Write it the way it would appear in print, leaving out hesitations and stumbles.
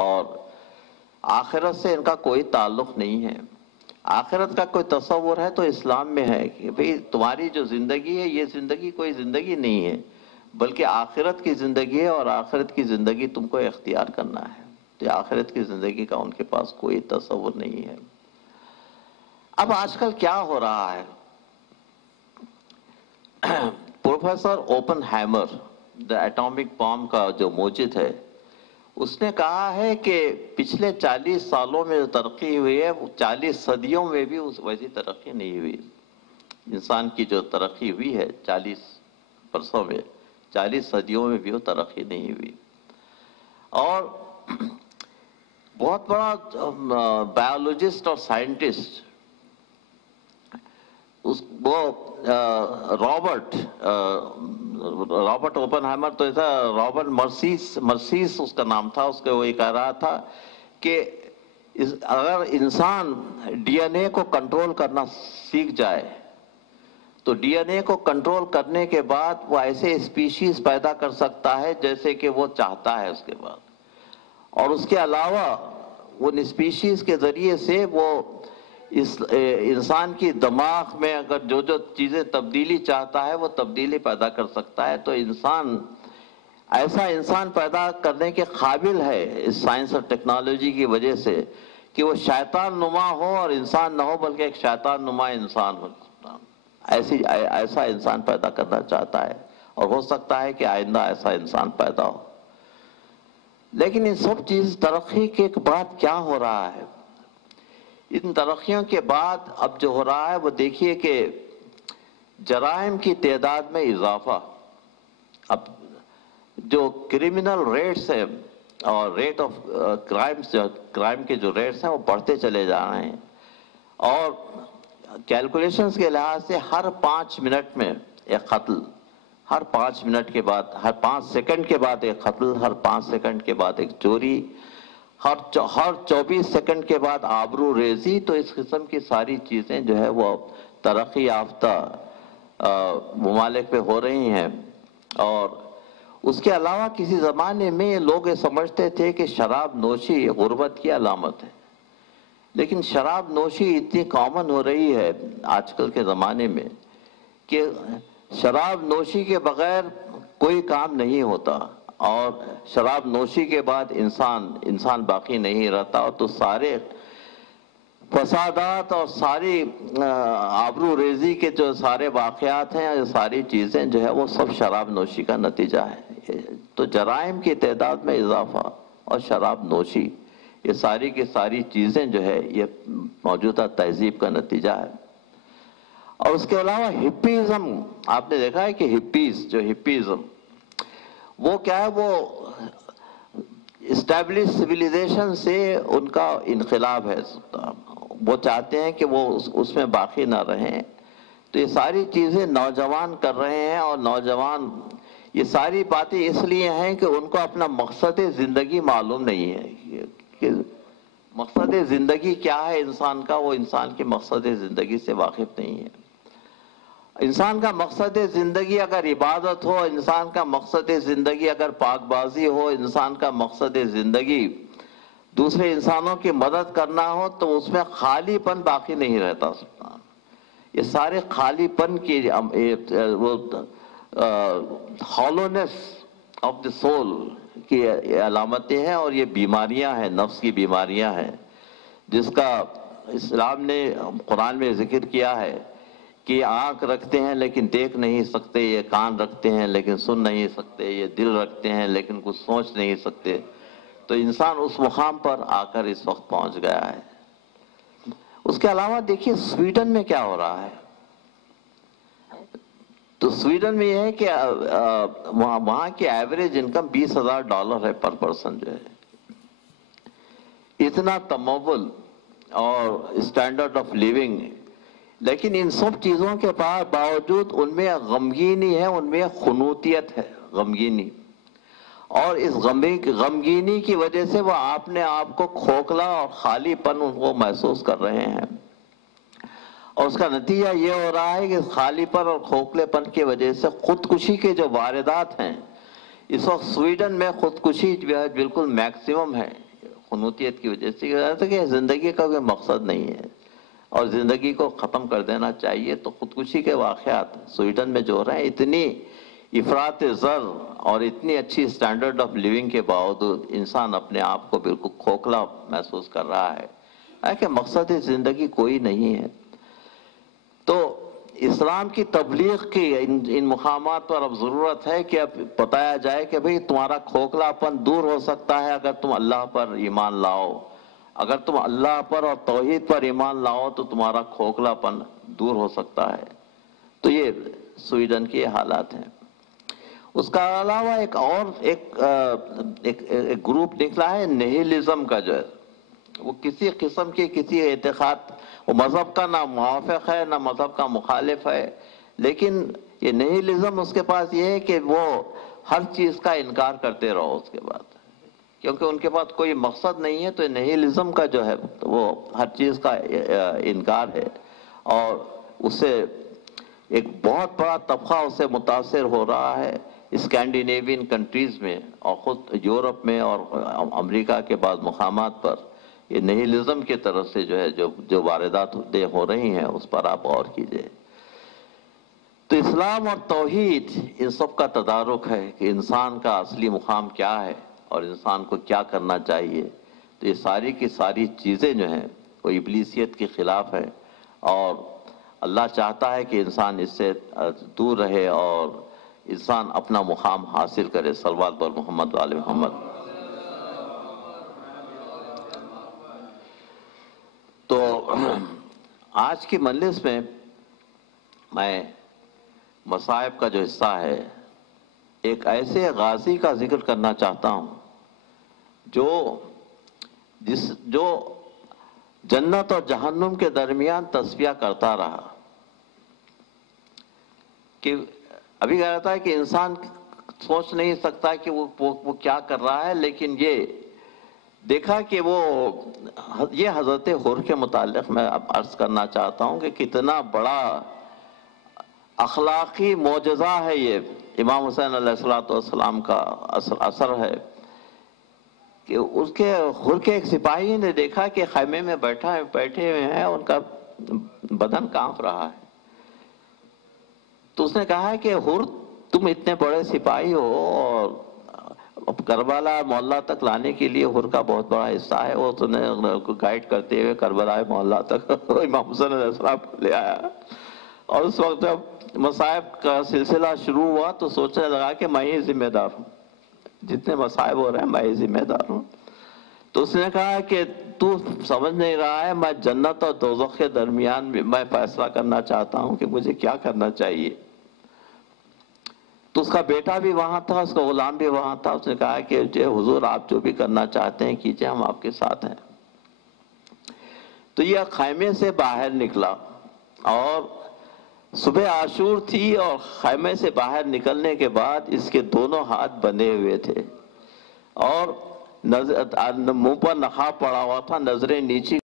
اور آخرت سے ان کا کوئی تعلق نہیں ہے۔ آخرت کا کوئی تصور ہے تو اسلام میں ہے کہ بھئی تمہاری جو زندگی ہے یہ زندگی کوئی زندگی نہیں ہے، بلکہ آخرت کی زندگی ہے، اور آخرت کی زندگی تم کو اختیار کرنا ہے۔ تو آخرت کی زندگی کا ان کے پاس کوئی تصور نہیں ہے۔ اب آج کل کیا ہو رہا ہے؟ پروفیسر اوپن ہیمر، دا ایٹامک بام کا جو موجد ہے، اس نے کہا ہے کہ پچھلے 40 سالوں میں جو ترقی ہوئی ہے وہ 40 صدیوں میں بھی ویسی ترقی نہیں ہوئی۔ انسان کی جو ترقی ہوئی ہے 40 برسوں میں، 40 صدیوں میں بھی وہ ترقی نہیں ہوئی۔ اور بہت بڑا بایولوجسٹ اور سائنٹسٹ وہ رابرٹ اوپن ہیمر، تو ایسا رابرٹ مرسیس اس کا نام تھا، اس کے وہ یہ کہہ رہا تھا کہ اگر انسان ڈی این اے کو کنٹرول کرنا سیکھ جائے تو ڈی این اے کو کنٹرول کرنے کے بعد وہ ایسے اسپیشیز پیدا کر سکتا ہے جیسے کہ وہ چاہتا ہے اس کے بعد، اور اس کے علاوہ ان اسپیشیز کے ذریعے سے وہ انسان کی دماغ میں اگر جو چیزیں تبدیلی چاہتا ہے وہ تبدیلی پیدا کر سکتا ہے۔ تو ایسا انسان پیدا کرنے کے قابل ہے اس سائنس اور ٹیکنالوجی کی وجہ سے کہ وہ شیطان نما ہو اور انسان نہ ہو بلکہ ایک شیطان نما انسان ہو۔ ایسا انسان پیدا کرنا چاہتا ہے، اور ہو سکتا ہے کہ آئندہ ایسا انسان پیدا ہو۔ لیکن ان سب چیز ترقی کے بعد کیا ہو رہا ہے؟ ان ترقیوں کے بعد اب جو ہو رہا ہے وہ دیکھیے کہ جرائم کی تعداد میں اضافہ، اب جو کریمنل ریٹس ہیں اور ریٹ آف کرائم کے جو ریٹس ہیں وہ بڑھتے چلے جا رہے ہیں، اور کیلکولیشنز کے لحاظ سے ہر 5 منٹ میں ایک قتل، ہر 5 منٹ کے بعد، ہر 5 سیکنڈ کے بعد ایک قتل، ہر 5 سیکنڈ کے بعد ایک چوری، ہر 24 سیکنڈ کے بعد آبرو ریزی۔ تو اس قسم کی ساری چیزیں جو ہے وہ ترقی یافتہ ممالک پہ ہو رہی ہیں۔ اور اس کے علاوہ کسی زمانے میں لوگ یہ سمجھتے تھے کہ شراب نوشی غربت کی علامت ہے، لیکن شراب نوشی اتنی کامن ہو رہی ہے آج کل کے زمانے میں کہ شراب نوشی کے بغیر کوئی کام نہیں ہوتا، اور شراب نوشی کے بعد انسان باقی نہیں رہتا، اور تو سارے فسادات اور ساری آبرو ریزی کے جو سارے واقعات ہیں، یہ ساری چیزیں جو ہے وہ سب شراب نوشی کا نتیجہ ہے۔ تو جرائم کی تعداد میں اضافہ اور شراب نوشی، یہ ساری کی ساری چیزیں جو ہے یہ موجودہ تہذیب کا نتیجہ ہے۔ اور اس کے علاوہ ہپیزم، آپ نے دیکھا ہے کہ ہپیزم وہ کیا ہے، وہ اسٹیبلش سویلائزیشن سے ان کا انقلاب ہے، وہ چاہتے ہیں کہ وہ اس میں باقی نہ رہیں۔ تو یہ ساری چیزیں نوجوان کر رہے ہیں، اور نوجوان یہ ساری باتیں اس لیے ہیں کہ ان کو اپنا مقصد زندگی معلوم نہیں ہے کہ مقصد زندگی کیا ہے انسان کا، وہ انسان کے مقصد زندگی سے واقف نہیں ہے۔ انسان کا مقصد زندگی اگر عبادت ہو، انسان کا مقصد زندگی اگر پاک بازی ہو، انسان کا مقصد زندگی دوسرے انسانوں کی مدد کرنا ہو، تو اس میں خالی پن باقی نہیں رہتا۔ یہ سارے خالی پن کی ہالونیس آف دی سول کی علامتیں ہیں، اور یہ بیماریاں ہیں، نفس کی بیماریاں ہیں، جس کا اسلام نے قرآن میں ذکر کیا ہے کہ یہ آنکھ رکھتے ہیں لیکن دیکھ نہیں سکتے، یہ کان رکھتے ہیں لیکن سن نہیں سکتے، یہ دل رکھتے ہیں لیکن کچھ سوچ نہیں سکتے۔ تو انسان اس مقام پر آ کر اس وقت پہنچ گیا ہے۔ اس کے علاوہ دیکھیے سویڈن میں کیا ہو رہا ہے۔ تو سویڈن میں یہ ہے کہ وہاں کی ایوریج انکم $20,000 ہے پر پرسن جو ہے۔ اتنا تمول اور اسٹینڈرڈ آف لیونگ، لیکن ان سب چیزوں کے باوجود ان میں غمگینی ہے، ان میں قنوطیت ہے، غمگینی، اور اس غمگینی کی وجہ سے وہ اپنے آپ کو کھوکھلا اور خالی پن ان کو محسوس کر رہے ہیں، اور اس کا نتیجہ یہ ہو رہا ہے کہ خالی پن اور کھوکھلے پن کی وجہ سے خودکشی کے جو واردات ہیں، اس وقت سویڈن میں خودکشی جو ہے بالکل میکسیمم ہے، خنوتیت کی وجہ سے کہا کہ زندگی کا کوئی مقصد نہیں ہے اور زندگی کو ختم کر دینا چاہیے. تو خودکشی کے واقعات سویڈن میں جو ہو رہے ہیں، اتنی افراط زر اور اتنی اچھی سٹینڈرڈ آف لیونگ کے باوجود انسان اپنے آپ کو بالکل کھوکھلا محسوس کر رہا ہے کہ مقصد زندگی کوئی نہیں ہے. تو اسلام کی تبلیغ کی ان مقامات پر اب ضرورت ہے کہ اب بتایا جائے کہ بھئی تمہارا کھوکھلا پن دور ہو سکتا ہے اگر تم اللہ پر ایمان لاؤ. اگر تم اللہ پر اور توحید پر ایمان لاؤ تو تمہارا کھوکھلا پن دور ہو سکتا ہے. تو یہ سویڈن کے حالات ہیں. اس کا علاوہ ایک گروپ نکلا ہے نیہیلزم کا، جو ہے وہ کسی قسم کی کسی اعتقاد، وہ مذہب کا نہ موافق ہے نہ مذہب کا مخالف ہے، لیکن یہ نیہیلزم اس کے پاس یہ ہے کہ وہ ہر چیز کا انکار کرتے رہو اس کے بعد، کیونکہ ان کے پاس کوئی مقصد نہیں ہے. تو نیہیلزم کا جو ہے وہ ہر چیز کا انکار ہے، اور اس سے ایک بہت بڑا طبقہ اس سے متاثر ہو رہا ہے اسکینڈینیوین کنٹریز میں، اور خود یورپ میں اور امریکہ کے بعض مقامات پر یہ نیہیلزم کی طرف سے جو واردات ہو رہی ہیں اس پر آپ غور کیجئے. تو اسلام اور توحید ان سب کا تدارک ہے کہ انسان کا اصلی مقام کیا ہے اور انسان کو کیا کرنا چاہیے. تو یہ ساری کی ساری چیزیں جو ہیں وہ ابلیسیت کے خلاف ہے، اور اللہ چاہتا ہے کہ انسان اس سے دور رہے اور انسان اپنا مقام حاصل کرے. صلوات بر محمد و آل محمد. تو آج کی مجلس میں میں مصائب کا جو حصہ ہے ایک ایسے غازی کا ذکر کرنا چاہتا ہوں جو جنت اور جہنم کے درمیان تصفیہ کرتا رہا. کہ ابھی کہہ رہا ہے کہ انسان سوچ نہیں سکتا کہ وہ کیا کر رہا ہے، لیکن یہ دیکھا کہ یہ حضرت حر کے متعلق میں اب عرض کرنا چاہتا ہوں کہ کتنا بڑا اخلاقی معجزہ ہے یہ امام حسین علیہ السلام کا اثر ہے کہ اس کے حر کے ایک سپاہی نے دیکھا کہ خیمے میں بیٹھے ہوئے ہیں، ان کا بدن کانپ رہا ہے. تو اس نے کہا کہ حر تم اتنے بڑے سپاہی ہو اور کربلا محلہ تک لانے کے لیے حر کا بہت بڑا حصہ ہے، وہ تو نے گائیڈ کرتے ہوئے کربلا محلہ تک امام حسین علیہ السلام کو لے آیا. اور اس وقت جب مصائب کا سلسلہ شروع ہوا تو سوچنے لگا کہ میں ہی ذمہ دار ہوں، جتنے مصائب ہو رہے ہیں میں ہی ذمہ دار ہوں. تو اس نے کہا کہ تو سمجھ نہیں رہا ہے، میں جنت اور دوزخ کے درمیان میں فیصلہ کرنا چاہتا ہوں کہ مجھے کیا کرنا چاہیے. تو اس کا بیٹا بھی وہاں تھا، اس کا غلام بھی وہاں تھا. اس نے کہا کہ حضور آپ جو بھی کرنا چاہتے ہیں کیجئے، ہم آپ کے ساتھ ہیں. تو یہ خیمے سے باہر نکلا، اور صبح عاشور تھی، اور خیمے سے باہر نکلنے کے بعد اس کے دونوں ہاتھ بندھے ہوئے تھے اور منہ پر نقاب پڑا ہوا تھا، نظریں نیچی